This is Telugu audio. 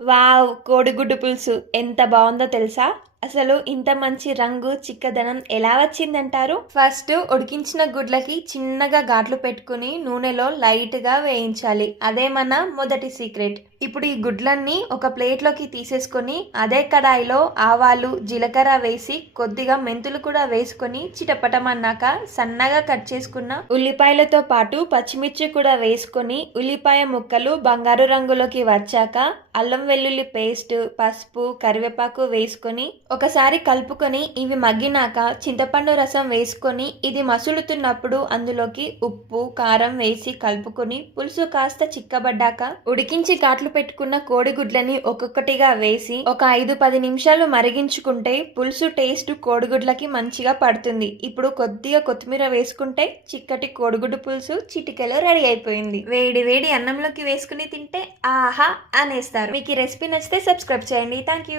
వావ్! కోడిగుడ్డు పులుసు ఎంత బావుందో తెలుసా? అసలు ఇంత మంచి రంగు, చిక్కదనం ఎలా వచ్చిందంటారు? ఫస్ట్ ఉడికించిన గుడ్లకి చిన్నగా ఘాట్లు పెట్టుకుని నూనెలో లైట్‌గా వేయించాలి. అదే మన మొదటి సీక్రెట్. ఇప్పుడు ఈ గుడ్లన్నీ ఒక ప్లేట్‌లోకి తీసేసుకొని అదే కడాయిలో ఆవాలు, జీలకర్ర వేసి కొద్దిగా మెంతులు కూడా వేసుకొని చిటపటమన్నాక సన్నగా కట్ చేసుకున్న ఉల్లిపాయలతో పాటు పచ్చిమిర్చి కూడా వేసుకొని ఉల్లిపాయ ముక్కలు బంగారు రంగులోకి వచ్చాక అల్లం వెల్లుల్లి పేస్ట్, పసుపు, కరివేపాకు వేసుకొని ఒకసారి కలుపుకొని ఇవి మగ్గినాక చింతపండు రసం వేసుకొని ఇది మసులుతున్నప్పుడు అందులోకి ఉప్పు, కారం వేసి కలుపుకొని పులుసు కాస్త చిక్కబడ్డాక ఉడికించి ఘాట్లు పెట్టుకున్న కోడిగుడ్లని ఒక్కొక్కటిగా వేసి ఒక 5-10 నిమిషాలు మరిగించుకుంటే పులుసు టేస్ట్ కోడిగుడ్లకి మంచిగా పడుతుంది. ఇప్పుడు కొద్దిగా కొత్తిమీర వేసుకుంటే చిక్కటి కోడిగుడ్డు పులుసు చిటికెలో రెడీ అయిపోయింది. వేడి వేడి అన్నంలోకి వేసుకుని తింటే ఆహా అనేస్తారు. మీకు ఈ రెసిపీ నచ్చితే సబ్స్క్రైబ్ చేయండి. Thank you.